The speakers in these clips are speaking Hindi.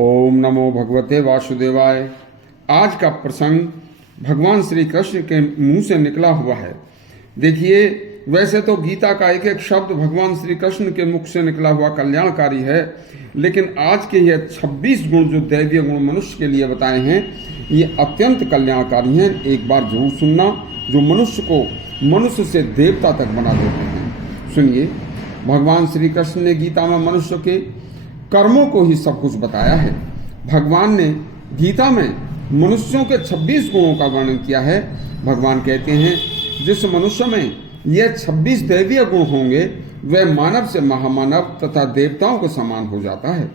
ओम नमो भगवते वासुदेवाय। आज का प्रसंग भगवान श्री कृष्ण के मुंह से निकला हुआ है। देखिए, वैसे तो गीता का एक एक शब्द भगवान श्री कृष्ण के मुख से निकला हुआ कल्याणकारी है, लेकिन आज के ये 26 गुण जो दैवीय गुण मनुष्य के लिए बताए हैं, ये अत्यंत कल्याणकारी हैं। एक बार जरूर सुनना, जो मनुष्य को मनुष्य से देवता तक बना देते हैं। सुनिए, भगवान श्री कृष्ण ने गीता में मनुष्य के कर्मों को ही सब कुछ बताया है। भगवान ने गीता में मनुष्यों के 26 गुणों का वर्णन किया है। भगवान कहते हैं, जिस मनुष्य में ये 26 दैवीय गुण होंगे, वह मानव से महामानव तथा देवताओं के समान हो जाता है।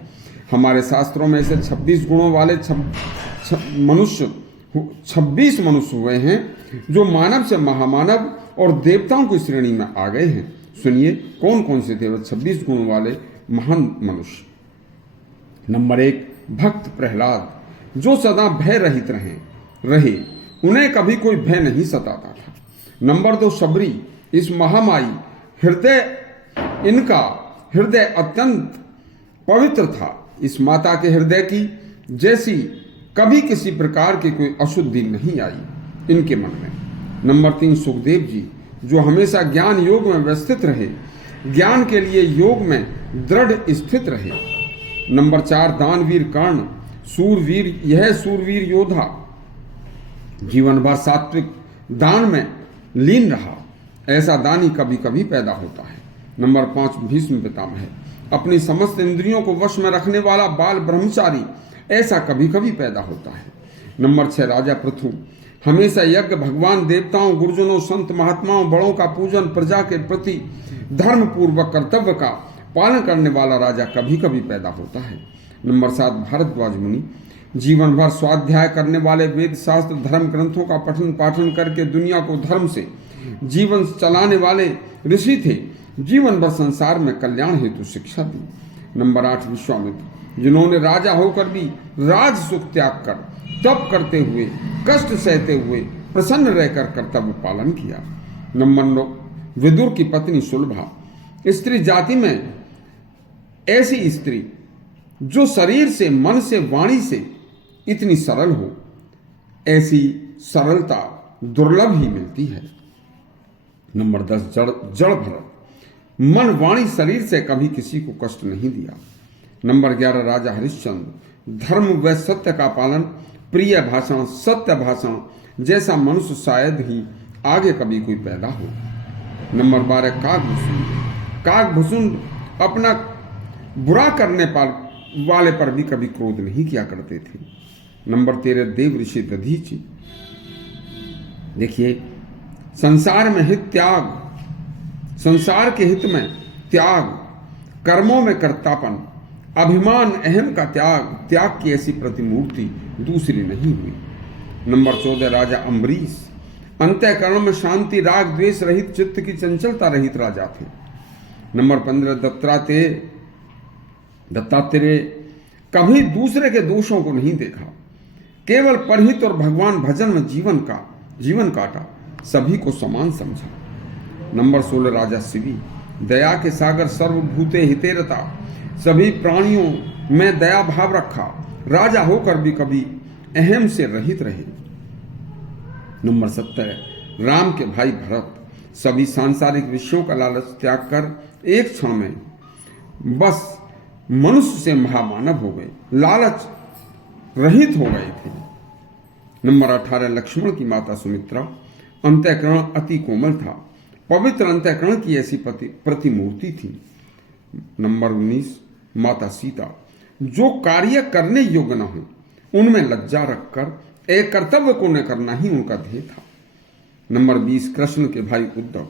हमारे शास्त्रों में ऐसे 26 गुणों वाले 26 मनुष्य हुए हैं, जो मानव से महामानव और देवताओं की श्रेणी में आ गए हैं। सुनिए, कौन कौन से थे वह 26 गुण वाले महान मनुष्य। नंबर 1, भक्त प्रहलाद, जो सदा भय रहित रहे, उन्हें कभी कोई भय नहीं सताता था। नंबर 2, शबरी, इस महामाई इनका हृदय अत्यंत पवित्र था। इस माता के हृदय की जैसी कभी किसी प्रकार की कोई अशुद्धि नहीं आई इनके मन में। नंबर 3, सुखदेव जी, जो हमेशा ज्ञान योग में व्यवस्थित रहे, ज्ञान के लिए योग में दृढ़ स्थित रहे। नंबर 4, दानवीर कर्ण, सूरवीर योद्धा, जीवन भर सात्विक दान में लीन रहा। ऐसा दानी कभी कभी पैदा होता है। नंबर 5, भीष्म पितामह, अपनी समस्त इंद्रियों को वश में रखने वाला बाल ब्रह्मचारी, ऐसा कभी कभी पैदा होता है। नंबर 6, राजा पृथु, हमेशा यज्ञ, भगवान, देवताओं, गुरुजनों, संत महात्माओं, बड़ों का पूजन, प्रजा के प्रति धर्म पूर्वक कर्तव्य का पालन करने वाला राजा कभी कभी पैदा होता है। नंबर 7, भारद्वाज मुनि, जीवन भर स्वाध्याय करने वाले, वेद शास्त्र धर्म ग्रंथों का पठन पाठन करके दुनिया को धर्म से जीवन चलाने वाले ऋषि थे। जीवन भर संसार में कल्याण हेतु शिक्षा दी। नंबर 8, विश्वामित्र, जिन्होंने राजा होकर भी राज सुख त्याग कर, तप करते हुए, कष्ट सहते हुए, प्रसन्न रहकर कर्तव्य पालन किया। नंबर 9, विदुर की पत्नी सुलभा, स्त्री जाति में ऐसी स्त्री जो शरीर से, मन से, वाणी से इतनी सरल हो, ऐसी सरलता दुर्लभ ही मिलती है। नंबर 10, जड़ भरत, मन, वाणी, शरीर से कभी किसी को कष्ट नहीं दिया। नंबर 11, राजा हरिश्चंद्र, धर्म व सत्य का पालन, प्रिय भाषण, सत्य भाषण जैसा मनुष्य शायद ही आगे कभी कोई पैदा हो। नंबर 12, काकभूषुंड, अपना बुरा करने वाले पर भी कभी क्रोध नहीं किया करते थे। नंबर 13, देव ऋषि दधीचि, देखिए, संसार में हित त्याग, संसार के हित में त्याग, कर्मों में कर्तापन, अभिमान अहम का त्याग की ऐसी प्रतिमूर्ति दूसरी नहीं हुई। नंबर 14, राजा अम्बरीश, अंतःकरण में शांति, राग द्वेष रहित, चित्त की चंचलता रहित राजा थे। नंबर 15, दत्तात्रेय, कभी दूसरे के दोषों को नहीं देखा, केवल परहित और भगवान भजन में जीवन काटा, सभी को समान समझा। नंबर 16, राजा शिवी, दया के सागर, सर्वभूते हितेरता, सभी प्राणियों में दया भाव रखा, राजा होकर भी कभी अहम से रहित रहे। नंबर 17, राम के भाई भरत, सभी सांसारिक विषयों का लालच त्याग कर एक क्षण में बस मनुष्य से महामानव हो गए, लालच रहित हो गए थे। नंबर 18, लक्ष्मण की माता सुमित्रा, अंतःकरण अति कोमल था, पवित्र अंतःकरण की ऐसी प्रतिमूर्ति थी। नंबर 19, माता सीता, जो कार्य करने योग्य न हो, उनमें लज्जा रखकर एक कर्तव्य को न करना ही उनका ध्येय था। नंबर 20, कृष्ण के भाई उद्धव,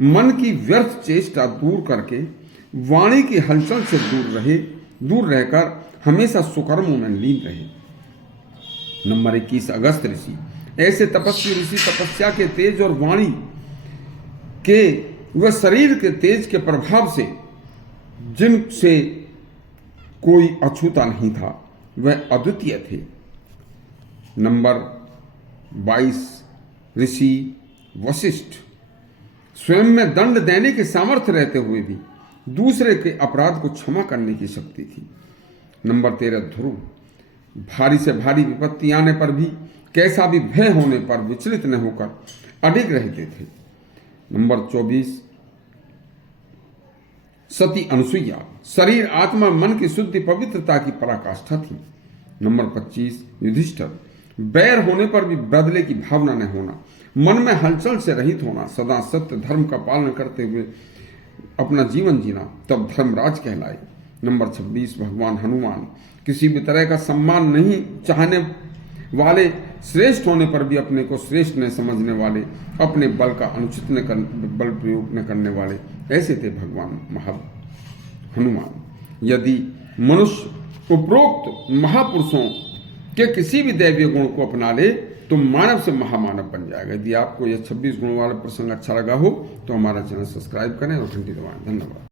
मन की व्यर्थ चेष्टा दूर करके वाणी की हलचल से दूर रहकर हमेशा सुकर्मों में लीन रहे। नंबर 21, अगस्त ऋषि, ऐसे तपस्वी ऋषि तपस्या के तेज और वाणी के व शरीर के तेज के प्रभाव से, जिनसे कोई अछूता नहीं था, वह अद्वितीय थे। नंबर 22, ऋषि वशिष्ठ, स्वयं में दंड देने के सामर्थ्य रहते हुए भी दूसरे के अपराध को क्षमा करने की शक्ति थी। नंबर 13 ध्रुव, भारी से भारी विपत्ति आने पर भी, कैसा भी भय होने पर विचलित न होकर अडिग रहते थे। नंबर 24 सती अनुसुईया, शरीर आत्मा मन की शुद्धि पवित्रता की पराकाष्ठा थी। नंबर 25 युधिष्ठिर, बैर होने पर भी बदले की भावना न होना, मन में हलचल से रहित होना, सदा सत्य धर्म का पालन करते हुए अपना जीवन जीना, तब धर्मराज कहलाए। नंबर 26 भगवान हनुमान, किसी भी तरह का सम्मान नहीं चाहने वाले, श्रेष्ठ होने पर भी अपने को श्रेष्ठ न समझने वाले, अपने बल का अनुचित बल प्रयोग न करने वाले, ऐसे थे भगवान हनुमान। यदि मनुष्य उपरोक्त महापुरुषों के किसी भी दैवीय गुण को अपना ले तो मानव से महामानव बन जाएगा। यदि आपको यह 26 गुणों वाला प्रसंग अच्छा लगा हो तो हमारा चैनल सब्सक्राइब करें और घंटी दबाएं। धन्यवाद।